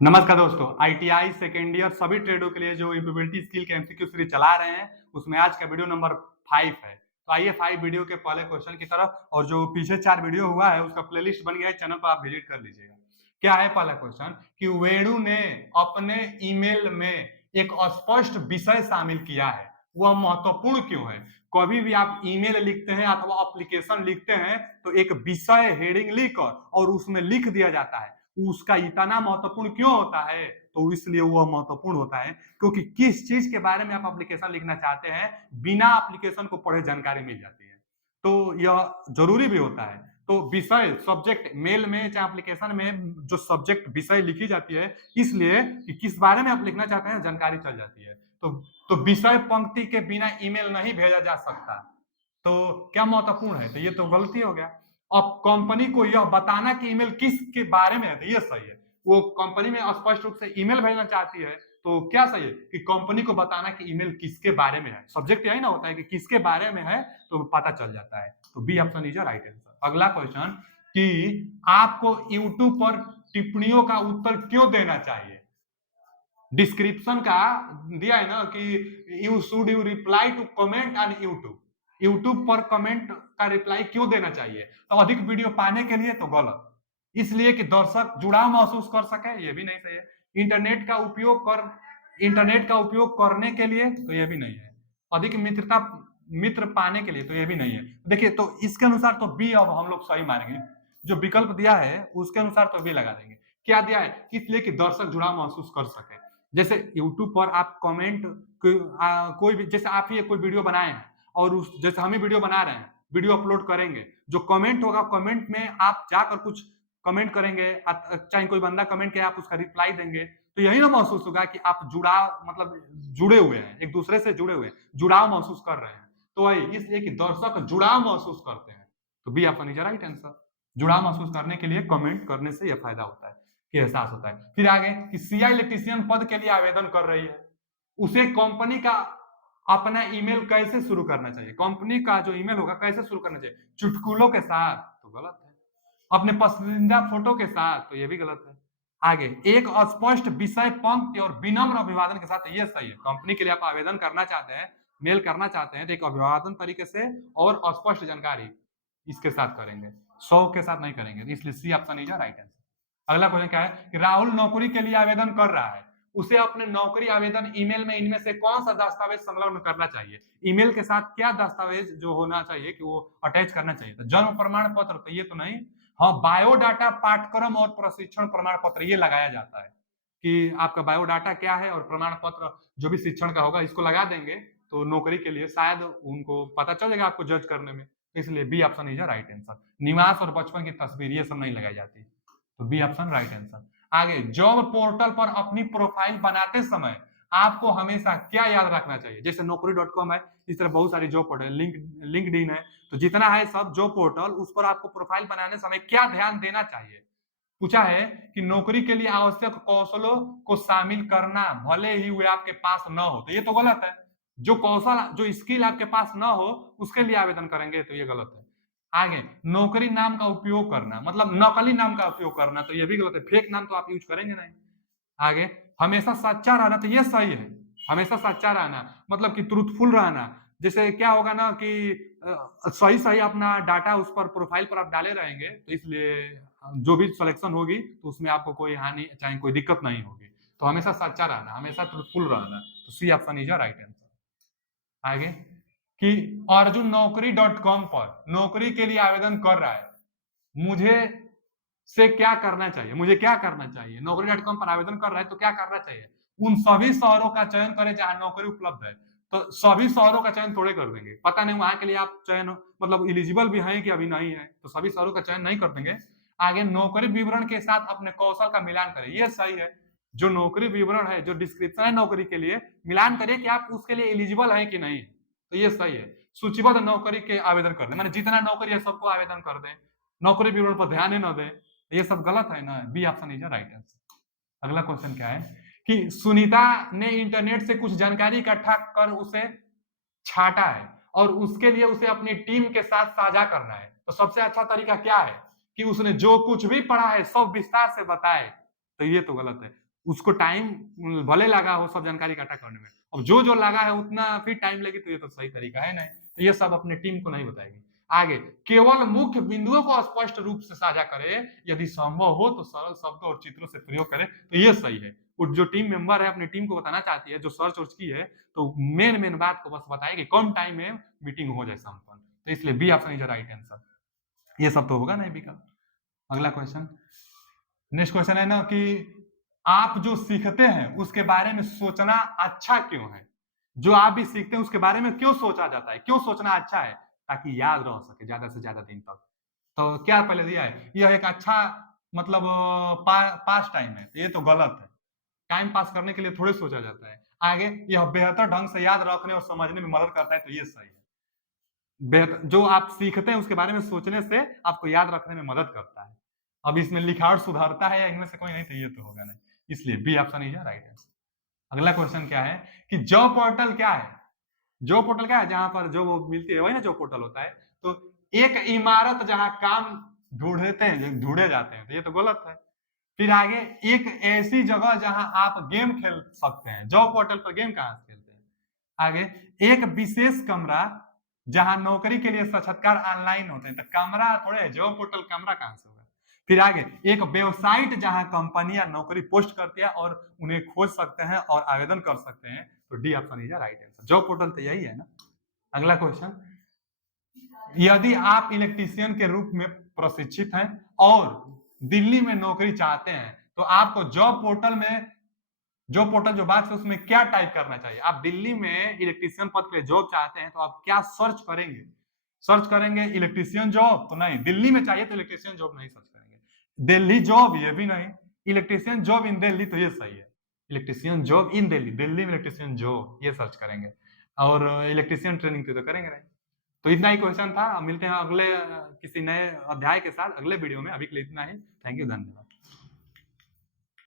नमस्कार दोस्तों, ITI second year सभी ट्रेडों के लिए जो इम्प्लीमेबिलिटी स्किल के एमसीक्यू सीरीज चला रहे हैं, उसमें आज का वीडियो नंबर 5 है। तो आइए 5 वीडियो के पहले क्वेश्चन की तरफ, और जो पीछे 4 वीडियो हुआ है उसका प्लेलिस्ट बन गया है, चैनल पर आप विजिट कर लीजिएगा। क्या है पहला क्वेश्चन कि वेणु ने अपने ईमेल में एक अस्पष्ट विषय शामिल किया है, वह महत्वपूर्ण क्यों है? कभी भी आप ईमेल लिखते हैं अथवा एप्लीकेशन लिखते हैं तो एक विषय हेडिंग लिखकर और उसमें लिख दिया जाता है, उसका इतना महत्वपूर्ण क्यों होता है? तो इसलिए वह महत्वपूर्ण होता है क्योंकि किस चीज के बारे में आप एप्लीकेशन लिखना चाहते हैं, बिना एप्लीकेशन को पढ़े जानकारी मिल जाती है, तो यह जरूरी भी होता है। तो विषय सब्जेक्ट मेल में चाहे एप्लीकेशन में जो सब्जेक्ट विषय लिखी जाती है, इसलिए कि किस बारे में आप लिखना चाहते हैं जानकारी चल जाती है। तो विषय पंक्ति के बिना ईमेल नहीं भेजा जा सकता। तो क्या महत्वपूर्ण है? तो ये तो गलती हो गया। अब कंपनी को यह बताना कि ईमेल किसके बारे में है, तो ये सही है। वो कंपनी में स्पष्ट रूप से ईमेल भेजना चाहती है, तो क्या सही है कि कंपनी को बताना कि ईमेल किसके बारे में है। सब्जेक्ट यही ना होता है कि किसके बारे में है, तो पता चल जाता है। तो B option is right answer. अगला क्वेश्चन कि आपको यूट्यूब पर टिप्पणियों का उत्तर क्यों देना चाहिए? डिस्क्रिप्शन का दिया है ना कि you reply to comment on YouTube. YouTube पर कमेंट का रिप्लाई क्यों देना चाहिए? तो अधिक वीडियो पाने के लिए, तो गलत। इसलिए कि दर्शक जुड़ाव महसूस कर सके, ये भी नहीं सही है। इंटरनेट का उपयोग कर इंटरनेट का उपयोग करने के लिए, तो ये भी नहीं है। अधिक मित्र पाने के लिए, तो ये भी नहीं है। देखिए, तो इसके अनुसार तो बी अब हम लोग सही मानेंगे। जो विकल्प दिया है उसके अनुसार तो बी लगा देंगे। क्या दिया है? इसलिए कि दर्शक जुड़ाव महसूस कर सके। जैसे यूट्यूब पर आप कमेंट कोई भी, जैसे आप ही कोई वीडियो बनाए हैं और उस जैसे हम ही वीडियो बना रहे हैं, वीडियो अपलोड करेंगे, जो कमेंट होगा कमेंट में आप जाकर कुछ कमेंट करेंगे, चाहे कोई बंदा कमेंट किया आप उसका रिप्लाई देंगे, तो यही ना महसूस होगा कि आप जुड़ाव मतलब जुड़े हुए हैं, एक दूसरे से जुड़े हुए हैं, जुड़ाव महसूस कर रहे हैं। तो वही इसलिए कि दर्शक जुड़ाव महसूस करते हैं। तो B option is right answer. जुड़ाव महसूस करने के लिए कमेंट करने से यह फायदा होता है कि एहसास होता है। फिर आगे कि सीआई इलेक्ट्रीशियन पद के लिए आवेदन कर रही है, उसे कंपनी का अपना ईमेल कैसे शुरू करना चाहिए? कंपनी का जो ईमेल होगा कैसे शुरू करना चाहिए? चुटकुलों के साथ, तो गलत है। अपने पसंदीदा फोटो के साथ, तो ये भी गलत है। आगे एक अस्पष्ट विषय पंक्ति और विनम्र अभिवादन के साथ, तो ये सही है। कंपनी के लिए आप आवेदन करना चाहते हैं, मेल करना चाहते हैं, तो एक अभिवादन तरीके से और अस्पष्ट जानकारी इसके साथ करेंगे, शौक के साथ नहीं करेंगे। इसलिए C option is right answer. अगला क्वेश्चन क्या है कि राहुल नौकरी के लिए आवेदन कर रहा है, उसे अपने नौकरी आवेदन ईमेल में इनमें से कौन सा दस्तावेज संलग्न करना चाहिए? ईमेल के साथ क्या दस्तावेज जो होना चाहिए कि वो अटैच करना चाहिए? तो जन्म प्रमाण पत्र, तो ये तो नहीं। हाँ, बायोडाटा, पाठ्यक्रम और प्रशिक्षण प्रमाण पत्र, ये लगाया जाता है कि आपका बायोडाटा क्या है और प्रमाण पत्र जो भी शिक्षण का होगा, इसको लगा देंगे तो नौकरी के लिए शायद उनको पता चल जाएगा आपको जज करने में। इसलिए B option is right answer. निवास और बचपन की तस्वीर, ये सब नहीं लगाई जाती, तो बी ऑप्शन राइट आंसर। आगे जॉब पोर्टल पर अपनी प्रोफाइल बनाते समय आपको हमेशा क्या याद रखना चाहिए? जैसे नौकरी.com है, इस तरह बहुत सारी जॉब पोर्टल, लिंक्डइन है, तो जितना है सब जॉब पोर्टल, उस पर आपको प्रोफाइल बनाने समय क्या ध्यान देना चाहिए? पूछा है कि नौकरी के लिए आवश्यक कौशलों को शामिल करना, भले ही वे आपके पास न हो, तो ये तो गलत है। जो कौशल जो स्किल आपके पास न हो उसके लिए आवेदन करेंगे, तो ये गलत है। आगे नौकरी नाम का उपयोग करना, मतलब नकली नाम का उपयोग करना, तो ये भी गलत है। फेक नाम तो आप यूज करेंगे नहीं। आगे हमेशा सच्चा रहना, तो ये सही है। हमेशा सच्चा रहना मतलब कि ट्रूथफुल रहना। जैसे क्या होगा ना कि सही सही अपना डाटा उस पर प्रोफाइल पर आप डाले रहेंगे, तो इसलिए जो भी सिलेक्शन होगी तो उसमें आपको कोई हानि चाहे कोई दिक्कत नहीं होगी। तो हमेशा सच्चा रहना, हमेशा ट्रूथफुल रहना, तो C option is right answer. आगे कि अर्जुन नौकरी.com पर नौकरी के लिए आवेदन कर रहा है, मुझे से क्या करना चाहिए? मुझे क्या करना चाहिए? नौकरी.com पर आवेदन कर रहा है तो क्या करना चाहिए? उन सभी शहरों का चयन करें जहां नौकरी उपलब्ध है। तो सभी शहरों का चयन थोड़े कर देंगे, पता नहीं वहां के लिए आप चयन मतलब इलिजिबल भी हैं कि अभी नहीं है, तो सभी शहरों का चयन नहीं कर देंगे। आगे नौकरी विवरण के साथ अपने कौशल का मिलान करें, ये सही है। जो नौकरी विवरण है, जो डिस्क्रिप्शन है नौकरी के लिए, मिलान करिए कि आप उसके लिए एलिजिबल हैं कि नहीं, तो ये सही है। सूचीबद्ध नौकरी के आवेदन कर दें, माने जितना नौकरी है सबको आवेदन कर दें, नौकरी विवरण पर ध्यान ही न दें, ये सब गलत है ना। B option is right answer. अगला क्वेश्चन क्या है कि सुनीता ने इंटरनेट से कुछ जानकारी इकट्ठा कर उसे छाटा है और उसके लिए उसे अपनी टीम के साथ साझा करना है, तो सबसे अच्छा तरीका क्या है कि उसने जो कुछ भी पढ़ा है सब विस्तार से बताए, तो ये तो गलत है। उसको टाइम भले लगा हो सब जानकारी इकट्ठा करने में, अब जो लगा है उतना फिर टाइम लगी तो ये तो सही तरीका है नहीं, तो ये सब अपने टीम को नहीं बताएगी। आगे, केवल मुख्य बिंदुओं को स्पष्ट रूप से साझा करे, यदि संभव हो तो सरल शब्दों और चित्रों से प्रयोग करे, तो ये सही है। और जो टीम मेंबर है अपनी टीम को बताना चाहती है, जो सर्च वर्च की है, तो मेन बात को बस बताएगी, कम टाइम में मीटिंग हो जाए संपन्न, तो इसलिए B option is right answer. ये सब तो होगा नहीं विकल्प। अगला क्वेश्चन, नेक्स्ट क्वेश्चन है ना कि आप जो सीखते हैं उसके बारे में सोचना अच्छा क्यों है? जो आप भी सीखते हैं उसके बारे में क्यों सोचा जाता है, क्यों सोचना अच्छा है? ताकि याद रह सके ज्यादा से ज्यादा दिन तक। तो क्या पहले दिया है, यह एक अच्छा मतलब पास टाइम है, तो ये तो गलत है। टाइम पास करने के लिए थोड़े सोचा जाता है। आगे, यह बेहतर ढंग से याद रखने और समझने में मदद करता है, तो ये सही है। बेहतर जो आप सीखते हैं उसके बारे में सोचने से आपको याद रखने में मदद करता है। अब इसमें लिखावट सुधारता है या इनमें से कोई नहीं, तो ये तो होगा नहीं, इसलिए B option is right answer. अगला क्वेश्चन क्या है कि जॉब पोर्टल क्या है? जॉब पोर्टल क्या है? जहां पर जो वो मिलती है वही ना जॉब पोर्टल होता है। तो एक इमारत जहां काम ढूंढते हैं, ढूंढे जाते हैं, तो ये तो गलत है। फिर आगे, एक ऐसी जगह जहां आप गेम खेल सकते हैं, जॉब पोर्टल पर गेम कहां से खेलते हैं? आगे, एक विशेष कमरा जहां नौकरी के लिए साक्षात्कार ऑनलाइन होते हैं, तो कमरा थोड़े, जॉब पोर्टल कमरा कहां से होगा? फिर आगे, एक वेबसाइट जहां कंपनियां नौकरी पोस्ट करती है और उन्हें खोज सकते हैं और आवेदन कर सकते हैं, तो D option is right answer. Job portal तो यही है ना। अगला क्वेश्चन, यदि आप इलेक्ट्रीशियन के रूप में प्रशिक्षित हैं और दिल्ली में नौकरी चाहते हैं, तो आपको जॉब पोर्टल में, जॉब पोर्टल जो बात है उसमें क्या टाइप करना चाहिए? आप दिल्ली में इलेक्ट्रीशियन पद के लिए जॉब चाहते हैं तो आप क्या सर्च करेंगे? सर्च करेंगे इलेक्ट्रीशियन जॉब? तो नहीं, दिल्ली में चाहिए तो इलेक्ट्रीशियन जॉब नहीं सर्च करेंगे। दिल्ली जॉब, ये भी नहीं। इलेक्ट्रीशियन जॉब इन दिल्ली, तो ये सही है। Electrician job in Delhi, Delhi में इलेक्ट्रीशियन जॉब, ये सर्च करेंगे। और इलेक्ट्रीशियन ट्रेनिंग तो करेंगे नहीं। तो इतना ही क्वेश्चन था। मिलते हैं अगले किसी नए अध्याय के साथ अगले वीडियो में। अभी के लिए इतना ही। थैंक यू, धन्यवाद।